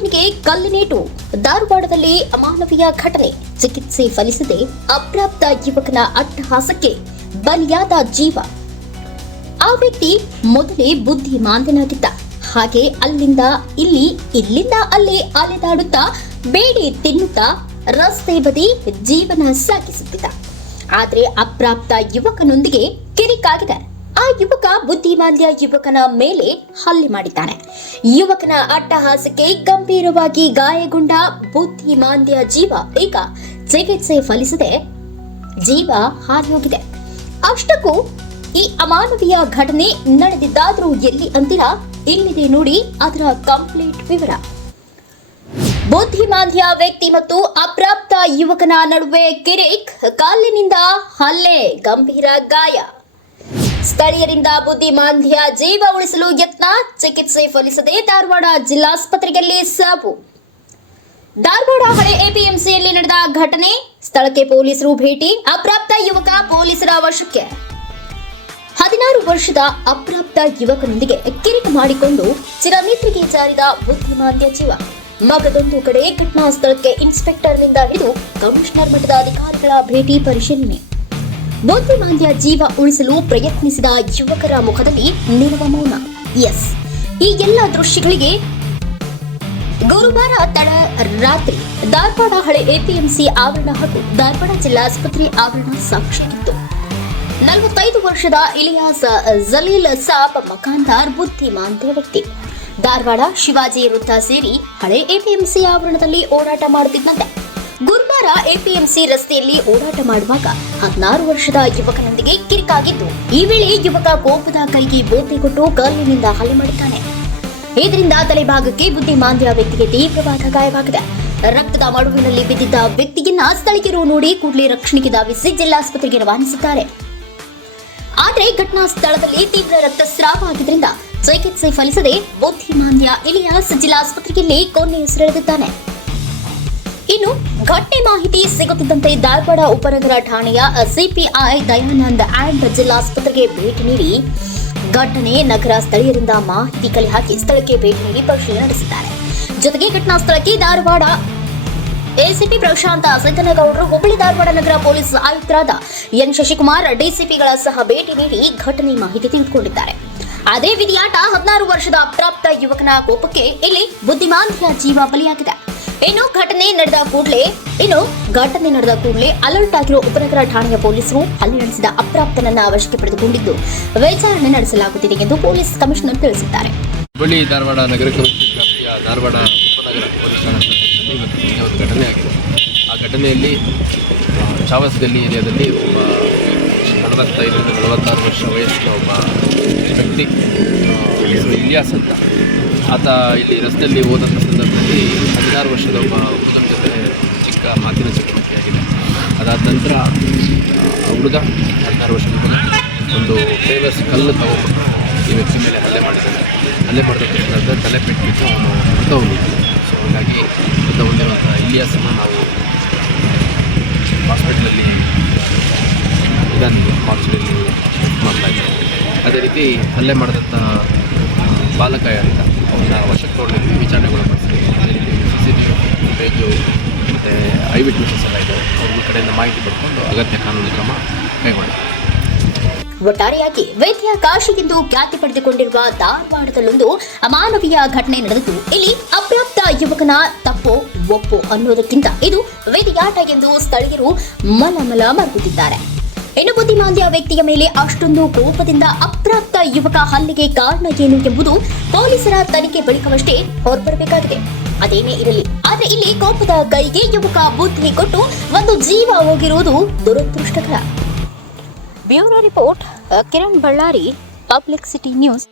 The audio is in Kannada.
ಯುವಕನಿಗೆ ಕಲ್ಲಿನೇಟು ಧಾರವಾಡದಲ್ಲಿ ಅಮಾನವೀಯ ಘಟನೆ. ಚಿಕಿತ್ಸೆ ಫಲಿಸದೆ ಅಪ್ರಾಪ್ತ ಯುವಕನ ಅಟ್ಟಹಾಸಕ್ಕೆ ಬಲಿಯಾದ ಜೀವ. ಆ ವ್ಯಕ್ತಿ ಮೊದಲೇ ಬುದ್ಧಿಮಾಂದ್ಯನಾಗಿದ್ದ. ಹಾಗೆ ಅಲ್ಲಿಂದ ಇಲ್ಲಿ, ಇಲ್ಲಿಂದ ಅಲ್ಲಿ ಅಲೆದಾಡುತ್ತಾ ಬೇಡಿ ತಿನ್ನುತ್ತಾ ರಸ್ತೆ ಬದಿ ಜೀವನ ಸಾಗಿಸುತ್ತಿದ್ದ. ಆದ್ರೆ ಅಪ್ರಾಪ್ತ ಯುವಕನೊಂದಿಗೆ ಕಿರಿಕಾಗಿದೆ ಆ ಯುವಕ ಬುದ್ಧಿಮಾಂದ್ಯ ಯುವಕನ ಮೇಲೆ ಹಲ್ಲೆ ಮಾಡಿದ್ದಾನೆ. ಯುವಕನ ಅಟ್ಟಹಾಸಕ್ಕೆ ಗಂಭೀರವಾಗಿ ಗಾಯಗೊಂಡ ಬುದ್ಧಿಮಾಂದ್ಯ ಜೀವ ಈಗ ಚಿಕಿತ್ಸೆ ಫಲಿಸದೆ ಜೀವ ಹಾರಿ ಹೋಗಿದೆ ಅಷ್ಟಕ್ಕೂ ಈ ಅಮಾನವೀಯ ಘಟನೆ ನಡೆದಿದ್ದಾದ್ರೂ ಎಲ್ಲಿ ಅಂತೀರಾ? ಇಲ್ಲಿದೆ ನೋಡಿ ಅದರ ಕಂಪ್ಲೀಟ್ ವಿವರ. ಬುದ್ಧಿಮಾಂದ್ಯ ವ್ಯಕ್ತಿ ಮತ್ತು ಅಪ್ರಾಪ್ತ ಯುವಕನ ನಡುವೆ ಕಿರಿಕ್ ಕಾಲಿನಿಂದ ಹಲ್ಲೆ, ಗಂಭೀರ ಗಾಯ. ಸ್ಥಳೀಯರಿಂದ ಬುದ್ಧಿಮಾಂದ್ಯ ಜೀವ ಉಳಿಸಲು ಯತ್ನ, ಚಿಕಿತ್ಸೆ ಫಲಿಸದೆ ಧಾರವಾಡ ಜಿಲ್ಲಾಸ್ಪತ್ರೆಯಲ್ಲಿ ಸಾವು. ಧಾರವಾಡ ಹಳೆ ಎಪಿಎಂಸಿಯಲ್ಲಿ ನಡೆದ ಘಟನೆ, ಸ್ಥಳಕ್ಕೆ ಪೊಲೀಸರು ಭೇಟಿ, ಅಪ್ರಾಪ್ತ ಯುವಕ ಪೊಲೀಸರ ವಶಕ್ಕೆ. ಹದಿನಾರು ವರ್ಷದ ಅಪ್ರಾಪ್ತ ಯುವಕನೊಂದಿಗೆ ಕಿರಿಕ್ ಮಾಡಿಕೊಂಡು ಚಿರಮಿತ್ರಿಗೆ ಜಾರಿದ ಬುದ್ಧಿಮಾಂದ್ಯ ಜೀವ. ಮಗದೊಂದು ಕಡೆ ಘಟನಾ ಸ್ಥಳಕ್ಕೆ ಇನ್ಸ್ಪೆಕ್ಟರ್ನಿಂದ ಹಿಡಿದು ಕಮಿಷನರ್ ಮಟ್ಟದ ಅಧಿಕಾರಿಗಳ ಭೇಟಿ ಪರಿಶೀಲನೆ. ಬುದ್ಧಿಮಾಂದ್ಯ ಜೀವ ಉಳಿಸಲು ಪ್ರಯತ್ನಿಸಿದ ಯುವಕರ ಮುಖದಲ್ಲಿ ನಿಲುವ ಮೌನ. ಎಸ್ ಈ ಎಲ್ಲ ದೃಶ್ಯಗಳಿಗೆ ಗುರುವಾರ ತಡ ರಾತ್ರಿ. ಧಾರವಾಡ ಹಳೆ ಎಪಿಎಂಸಿ ಆವರಣ ಹಾಗೂ ಧಾರವಾಡ ಜಿಲ್ಲಾಸ್ಪತ್ರೆ ಆವರಣ ಸಾಕ್ಷಿಯಾಗಿತ್ತು ನಲವತ್ತೈದು ವರ್ಷದ ಇಲಿಯಾಸ್ ಜಲೀಲ್ ಸಾಬ್ ಮಕಾಂದಾರ್ ಬುದ್ಧಿಮಾಂದ್ಯ ವ್ಯಕ್ತಿ. ಧಾರವಾಡ ಶಿವಾಜಿ ವೃತ್ತ ಸೇರಿ ಹಳೆ ಎಪಿಎಂಸಿ ಆವರಣದಲ್ಲಿ ಓಡಾಟ ಮಾಡುತ್ತಿದ್ದಂತೆ. ಗುರುವಾರ ಎಪಿಎಂಸಿ ರಸ್ತೆಯಲ್ಲಿ ಓಡಾಟ ಮಾಡುವಾಗ ಹದಿನಾರು ವರ್ಷದ ಯುವಕನೊಂದಿಗೆ ಕಿರಿಕಾಗಿದ್ದು, ಈ ವೇಳೆ ಯುವಕ ಕೋಪದ ಕೈಗೆ ಬೋತೆ ಕೊಟ್ಟು ಕಲ್ಲಿನಿಂದ ಹಲ್ಲೆ ಮಾಡಿದ್ದಾನೆ. ಇದರಿಂದ ತಲೆಭಾಗಕ್ಕೆ ಬುದ್ಧಿಮಾಂದ್ಯ ವ್ಯಕ್ತಿಗೆ ತೀವ್ರವಾದ ಗಾಯವಾಗಿದೆ. ರಕ್ತದ ಮಡುವಿನಲ್ಲಿ ಬಿದ್ದಿದ್ದ ವ್ಯಕ್ತಿಯನ್ನ ಸ್ಥಳೀಯರು ನೋಡಿ ಕೂಡಲೇ ರಕ್ಷಣೆಗೆ ಧಾವಿಸಿ ಜಿಲ್ಲಾಸ್ಪತ್ರೆಗೆ ರವಾನಿಸಿದ್ದಾರೆ. ಆದರೆ ಘಟನಾ ಸ್ಥಳದಲ್ಲಿ ತೀವ್ರ ರಕ್ತಸ್ರಾವ ಆಗಿದ್ದರಿಂದ ಚಿಕಿತ್ಸೆ ಫಲಿಸದೆ ಬುದ್ಧಿಮಾಂದ್ಯ ಇಲಿಯಾಸ್ ಜಿಲ್ಲಾಸ್ಪತ್ರೆಯಲ್ಲಿ ಕೊನೆಯುಸಿರೆಳೆದಿದ್ದಾನೆ ಇನ್ನು ಘಟನೆ ಮಾಹಿತಿ ಸಿಗುತ್ತಿದ್ದಂತೆ ಧಾರವಾಡ ಉಪನಗರ ಠಾಣೆಯ ಸಿಪಿಐ ದಯಾನಂದ್ ಆಂಡ್ ಜಿಲ್ಲಾಸ್ಪತ್ರೆಗೆ ಭೇಟಿ ನೀಡಿ ಘಟನೆ ನಗರ ಸ್ಥಳೀಯರಿಂದ ಮಾಹಿತಿ ಕಲೆ ಹಾಕಿ ಸ್ಥಳಕ್ಕೆ ಭೇಟಿ ನೀಡಿ ಪರಿಶೀಲನೆ ನಡೆಸಿದ್ದಾರೆ. ಜೊತೆಗೆ ಘಟನಾ ಸ್ಥಳಕ್ಕೆ ಧಾರವಾಡ ಎಸಿಪಿ ಪ್ರಶಾಂತ ಸಿದ್ದನಗೌಡರು, ಹುಬ್ಬಳ್ಳಿ ಧಾರವಾಡ ನಗರ ಪೊಲೀಸ್ ಆಯುಕ್ತರಾದ ಎನ್ ಶಶಿಕುಮಾರ್, ಡಿಸಿಪಿಗಳ ಸಹ ಭೇಟಿ ನೀಡಿ ಘಟನೆ ಮಾಹಿತಿ ತಿಳಿದುಕೊಂಡಿದ್ದಾರೆ. ಅದೇ ವಿಧಿಯಾಟ ಹದಿನಾರು ವರ್ಷದ ಅಪ್ರಾಪ್ತ ಯುವಕನ ಕೋಪಕ್ಕೆ ಇಲ್ಲಿ ಬುದ್ಧಿಮಾಂತ್ಯ ಜೀವ ಬಲಿಯಾಗಿದೆ. ಇನ್ನು ಘಟನೆ ನಡೆದ ಕೂಡಲೇ, ಇನ್ನು ಘಟನೆ ನಡೆದ ಕೂಡಲೇ ಅಲರ್ಟ್ ಆಗಿರೋ ಉಪನಗರ ಠಾಣೆಯ ಪೊಲೀಸರು ಹಲ್ಲೆ ನಡೆಸಿದ ಅಪ್ರಾಪ್ತನನ್ನ ವಶಕ್ಕೆ ಪಡೆದುಕೊಂಡಿದ್ದು, ವಿಚಾರಣೆ ನಡೆಸಲಾಗುತ್ತಿದೆ ಎಂದು ಪೊಲೀಸ್ ಕಮಿಷನರ್ ತಿಳಿಸಿದ್ದಾರೆ. ಹುಬ್ಬಳ್ಳಿ, ಧಾರವಾಡ ನಗರ ಧಾರವಾಡ ಉಪನಗರ ಘಟನೆ ಆಗಿದೆ. ಆ ಘಟನೆಯಲ್ಲಿ ಚಾವಸ್ ಏರಿಯಾದಲ್ಲಿ ಒಬ್ಬ ನಲವತ್ತೈದರಿಂದ ನಲವತ್ತಾರು ವರ್ಷ ವಯಸ್ಸಿನ ಒಬ್ಬ ವ್ಯಕ್ತಿ ಇಲಿಯಾಸ್ ಅಂತ. ಆತ ಇಲ್ಲಿ ರಸ್ತೆಯಲ್ಲಿ ಹೋದಂಥ ಸಂದರ್ಭದಲ್ಲಿ ಹದಿನಾರು ವರ್ಷದ ಒಬ್ಬ ಹುಡುಗನ ಜೊತೆ ಚಿಕ್ಕ ಮಾತಿನ ಚಟುವಟಿಕೆಯಾಗಿದೆ ಅದಾದ ನಂತರ ಹುಡುಗ ಹದಿನಾರು ವರ್ಷದ ಹುಡುಗ ಒಂದು ಫೇಮಸ್ ಕಲ್ಲು ತಗೊಂಡು ಈ ವ್ಯಕ್ತಿ ಮೇಲೆ ಹಲ್ಲೆ ಮಾಡಿದ್ದಾನೆ. ಹಲ್ಲೆ ಮಾಡಿದ ತಲೆ ಪೆಟ್ಟಿದ್ದು ಅವನು ಮೃತ ಹೋಗಿದ್ದಾನೆ ಸೊ ಹಾಗಾಗಿ ಮೃತ ಹೊಂದಿರುವಂಥ ಇಲಿಯಾಸನ್ನು ನಾವು ಹಾಸ್ಪಿಟ್ಲಲ್ಲಿ ಇದನ್ನು ಹಾಸ್ಪಿಟಲಲ್ಲಿ ಮಾಡ್ತಾ ಇದ್ದೀವಿ. ಅದೇ ರೀತಿ ಹಲ್ಲೆ ಮಾಡಿದಂಥ ಬಾಲಕ ಯಾರಿದ್ದ? ಅವನ ವಶಕ್ಕೆ ತೊಗೊಂಡಿದ್ವಿ ವಿಚಾರಣೆಗೊಳಪಡಿಸ್ತೀವಿ ಅದೇ ರೀತಿ ಸಿ ಸಿ ಟಿ ವಿ ಮತ್ತು ಐ ವಿಟ್ನೆಸಸ್ ಎಲ್ಲ ಇದೆ ಅವ್ರ ಕಡೆಯಿಂದ ಮಾಹಿತಿ ಪಡ್ಕೊಂಡು ಅಗತ್ಯ ಕಾನೂನು ಕ್ರಮ ಕೈಗೊಳ್ಳುತ್ತೆ ಒಟ್ಟಾರೆಯಾಗಿ ವೈದ್ಯ ಕಾಶಿಗೆಂದು ಖ್ಯಾತಿ ಪಡೆದುಕೊಂಡಿರುವ ಧಾರವಾಡದಲ್ಲೊಂದು ಅಮಾನವೀಯ ಘಟನೆ ನಡೆದಿದ್ದು, ಇಲ್ಲಿ ಅಪ್ರಾಪ್ತ ಯುವಕನ ತಪ್ಪು ಒಪ್ಪು ಅನ್ನೋದಕ್ಕಿಂತ ಇದು ವೈದ್ಯಾಟ ಎಂದು ಸ್ಥಳೀಯರು ಮಲಮಲ ಮರುಗುತ್ತಿದ್ದಾರೆ ಇನ್ನು ಬುದ್ಧಿಮಾಂದ್ಯ ವ್ಯಕ್ತಿಯ ಮೇಲೆ ಅಷ್ಟೊಂದು ಕೋಪದಿಂದ ಅಪ್ರಾಪ್ತ ಯುವಕ ಹಲ್ಲೆಗೆ ಕಾರಣ ಏನು ಎಂಬುದು ಪೊಲೀಸರ ತನಿಖೆ ಬಳಿಕವಷ್ಟೇ ಹೊರಬರಬೇಕಾಗಿದೆ. ಅದೇನೇ ಇರಲಿ, ಆದ್ರೆ ಇಲ್ಲಿ ಕೋಪದ ಕೈಗೆ ಯುವಕ ಬುದ್ಧಿ ಕೊಟ್ಟು ಒಂದು ಜೀವ ಹೋಗಿರುವುದು ದುರದೃಷ್ಟಕರ. Bureau report Kiran Ballari, public city news.